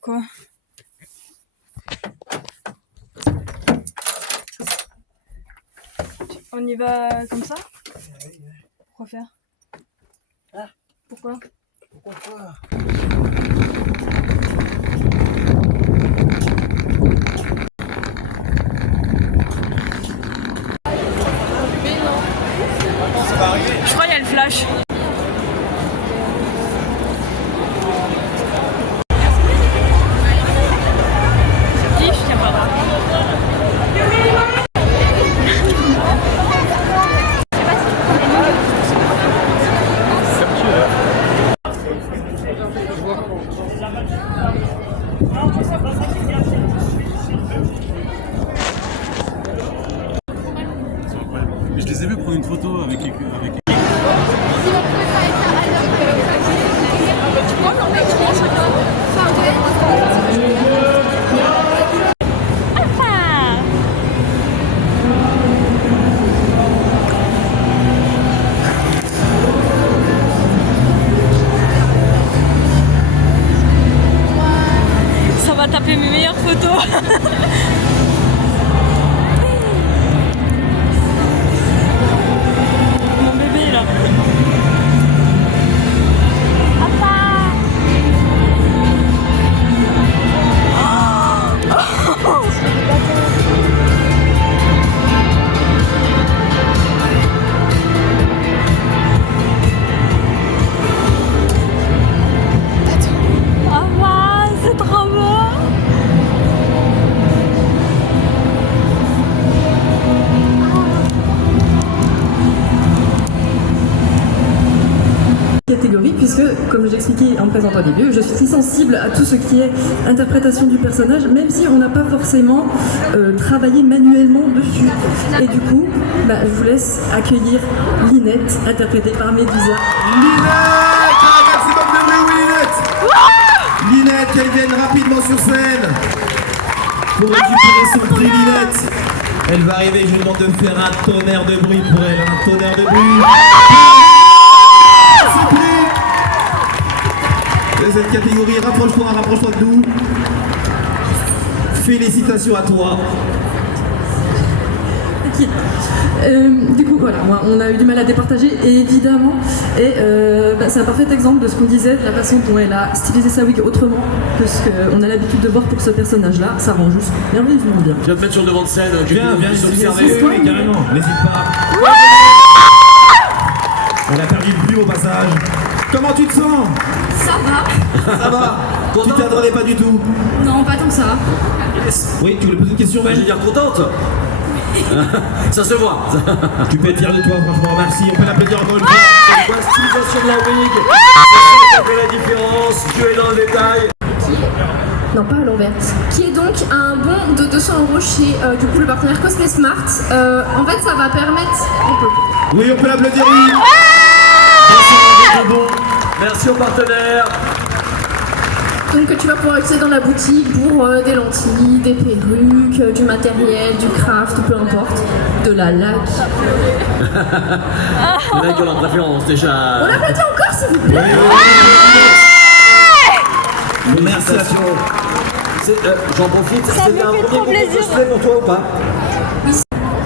quoi? On y va comme ça? Pourquoi faire? Ah. Pourquoi? Pourquoi pas? Je crois qu'il y a le flash. Qui? Je tiens pas. Je les ai vus prendre une photo avec les... Ça va taper mes meilleures photos. Mon bébé là. Ah, c'est trop beau. Catégorie, puisque, comme je l'expliquais en me présentant au début, je suis si sensible à tout ce qui est interprétation du personnage, même si on n'a pas forcément travaillé manuellement dessus. Et du coup, je vous laisse accueillir Linette, interprétée par Médusa. Linette! Ah, merci beaucoup de bruit, Linette! Linette, qu'elle vienne rapidement sur scène pour récupérer son prix, Linette. Elle va arriver, je lui demande de me faire un tonnerre de bruit pour elle, un tonnerre de bruit. Cette catégorie, rapproche-toi de nous. Félicitations à toi. Ok. Du coup, voilà, on a eu du mal à départager, et évidemment, c'est un parfait exemple de ce qu'on disait, de la façon dont elle a stylisé sa wig autrement que ce qu'on a l'habitude de voir pour ce personnage-là. Ça rend juste merveilleusement bien. Je viens te mettre sur le devant de scène. Viens, oui, carrément, n'hésite pas. On a perdu le bruit au passage. Comment tu te sens? Ça va. Ça va. Tu t'y attendais pas du tout? Non, pas tant que ça. Oui, tu voulais poser une question, Je Ben? vais dire contente. Ça se voit. Tu peux être fier de toi, franchement, merci. On peut l'applaudir encore une fois. La stylisation de la wig, c'est ça qui fait la différence. Dieu est dans le détail. Non, pas à l'envers. Qui est donc un bon de 200 € chez du coup le partenaire Cosplay Smart. En fait, ça va permettre. Oui, on peut l'applaudir, oui. Merci aux partenaires. Donc tu vas pouvoir utiliser dans la boutique pour des lentilles, des perruques, du matériel, du craft, peu importe, de la laque. Il y en a qui ont leur préférence déjà. On l'applaudit encore s'il vous plaît. Merci à toi. J'en profite, c'était un premier concours cosplay pour toi ou pas?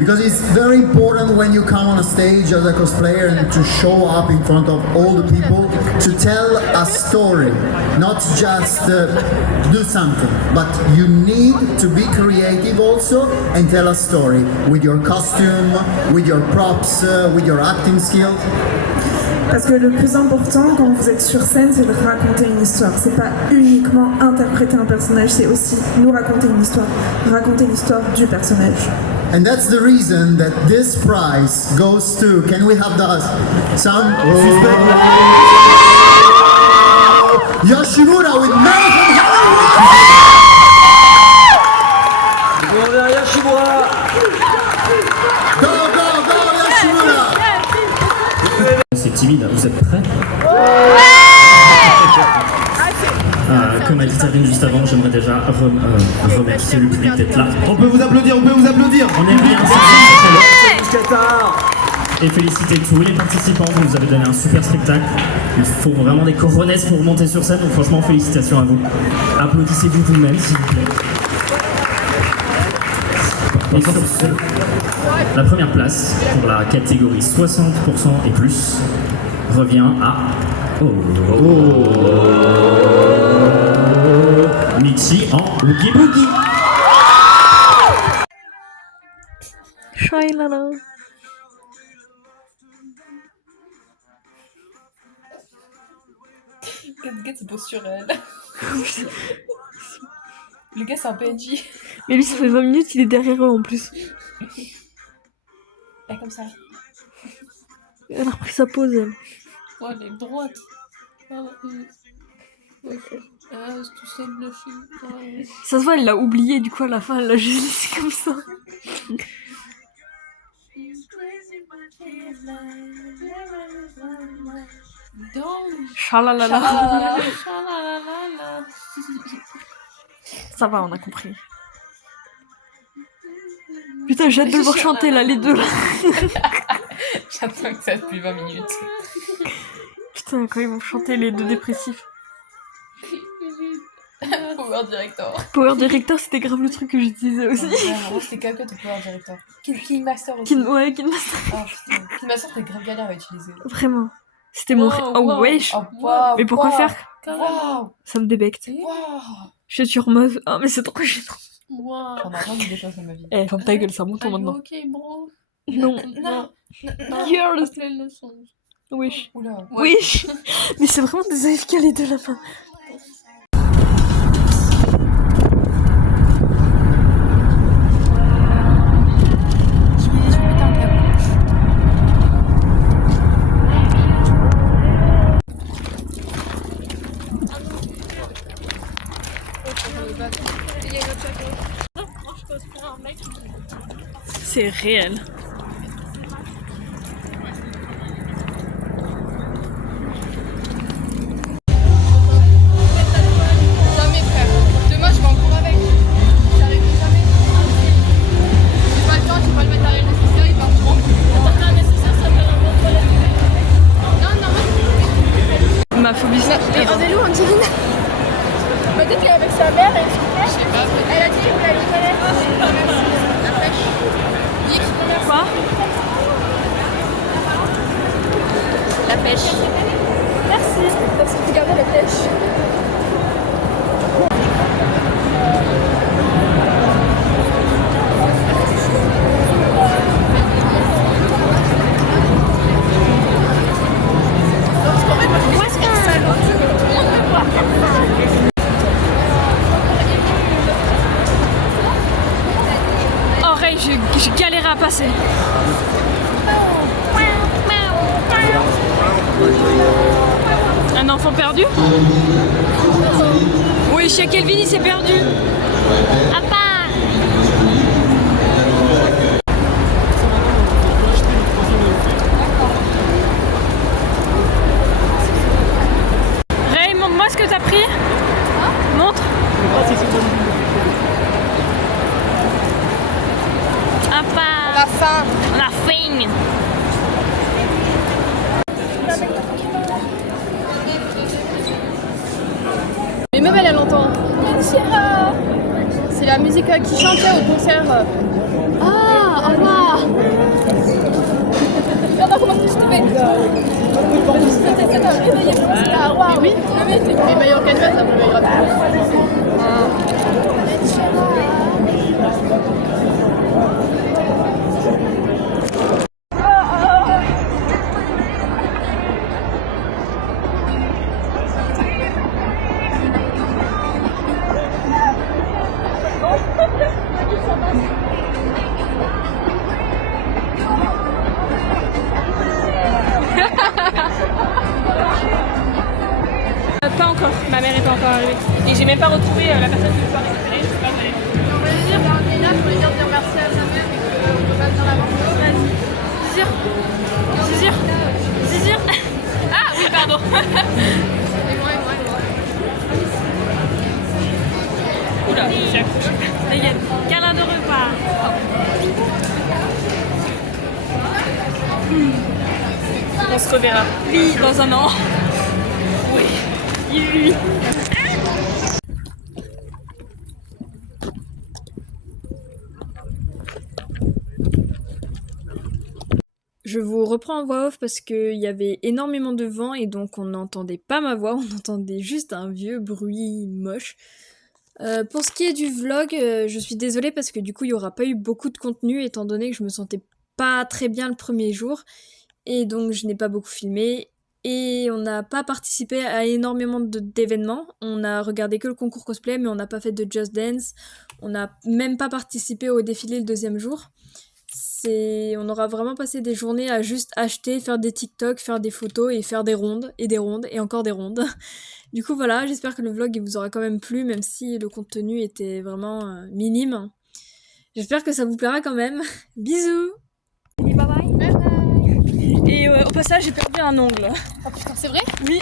Because it's very important when you come on a stage as a cosplayer and to show up in front of all the people to tell a story, not just do something, but you need to be creative also and tell a story with your costume, with your props, with your acting skills. Parce que le plus important quand vous êtes sur scène, c'est de raconter une histoire. C'est pas uniquement interpréter un personnage, c'est aussi nous raconter une histoire du personnage. And that's the reason that this prize goes to, can we have the sound? Yoshimura with Mary from Hollywood! Bon, derrière chez moi. Go, go, go, Yoshimura! C'est timide, vous êtes prêts? Comme a dit Tarine juste avant, j'aimerais déjà remettre celui qui peut-être là. On peut vous applaudir, on peut vous applaudir. On est bien, Qatar. et féliciter tous les participants. Vous nous avez donné un super spectacle. Il faut vraiment des coronesses pour monter sur scène. Donc franchement, félicitations à vous. Applaudissez-vous vous-même, s'il vous plaît. Et sur ce, la première place pour la catégorie 60% et plus revient à Michi en Oogie Boogie. Shailala. Regarde ses postures, elle. Le gars, c'est un PNJ. Mais lui, ça fait 20 minutes, il est derrière eux en plus. Et comme ça. Elle a repris sa pause, elle. Oh, elle est droite. Ah, c'est tout seul le film. Ça se voit, elle l'a oublié, du coup, à la fin, elle l'a juste laissé comme ça. Chalalala. Ça va, on a compris. Putain, j'ai hâte de le voir chanter là, les deux là. J'attends que ça depuis 20 minutes. Putain, quand ils vont chanter les deux dépressifs. Power Director. Power Director, c'était grave le truc que j'utilisais aussi. Moi, c'était quelqu'un de Power Director. King Master aussi. Ouais, King Master. Oh putain. King Master, c'était grave galère à utiliser. Vraiment. C'était mon... Oh, wesh. Mais pourquoi faire ça me débecte. Je suis sur meuf. Ah, mais c'est trop gênant. J'en ai vraiment des choses dans ma vie. Eh, ferme ta gueule, ça monte maintenant. Ok, bro. Non. Girls. Wesh. Wesh. Mais c'est vraiment des AFK les deux, la fin. C'est réel. Jamais, frère. Demain, je vais en cours avec. J'arriverai jamais. J'ai pas le temps, tu vas le matériel nécessaire, il part trop. Le matériel nécessaire, ça fait un bon toilette. Non, ma phobie, c'est... Mais on est où, Angeline? Peut-être qu'elle est avec sa mère, elle je sais pas. a dit vous allez aux toilettes. La pêche. Quoi? La pêche. Merci. Parce qu'il faut garder la pêche. Oreille, j'ai galéré à passer. Un enfant perdu? Oui, chez Kelvin, il s'est perdu. À part. Ray, montre-moi ce que t'as pris. Montre. À part. On a faim. On a faim. Mais même elle entend. C'est la musique qui chantait au concert. Ah, Anna. Regarde comment tu te fais. C'était un réveillé. Ah, waouh. Oui, mais meilleur qu'elle ça me réveillera plus. Pas encore, ma mère est pas encore arrivée. Et j'ai même pas retrouvé la personne qui veut pas récupérer, je sais pas où elle est. On va dire, on est là pour lui dire merci à sa mère et qu'on peut pas venir la voir. Vas-y. Zizir. Zizir. Ah oui, pardon. Et moi. Oula, j'ai accroché. Dégaine. Câlin de repas. On se reverra. Oui, dans un an. Oui. Oui. Je vous reprends en voix off parce qu'il y avait énormément de vent et donc on n'entendait pas ma voix, on entendait juste un vieux bruit moche. Pour ce qui est du vlog, je suis désolée parce que du coup il n'y aura pas eu beaucoup de contenu étant donné que je me sentais pas très bien le premier jour et donc je n'ai pas beaucoup filmé et on n'a pas participé à énormément d'événements. On a regardé que le concours cosplay mais on n'a pas fait de Just Dance, on n'a même pas participé au défilé le deuxième jour. On aura vraiment passé des journées à juste acheter, faire des TikTok, faire des photos et faire des rondes et encore des rondes. Du coup voilà, j'espère que le vlog il vous aura quand même plu même si le contenu était vraiment minime. J'espère que ça vous plaira quand même. Bisous. Bye bye. Bye bye. Et au passage j'ai perdu un ongle. Oh putain, c'est vrai? Oui.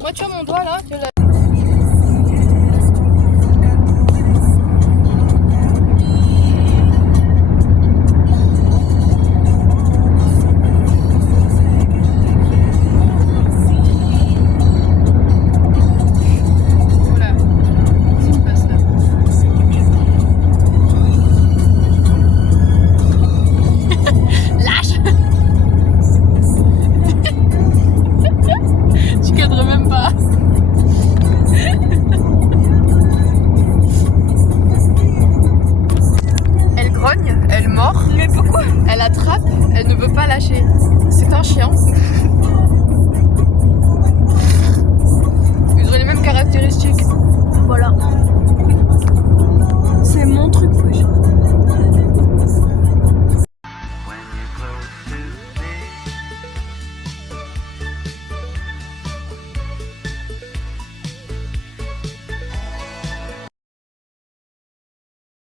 Moi tu vois mon doigt là, elle mord. Mais pourquoi? Elle attrape, elle ne veut pas lâcher. C'est un chien. Ils ont les mêmes caractéristiques. Voilà.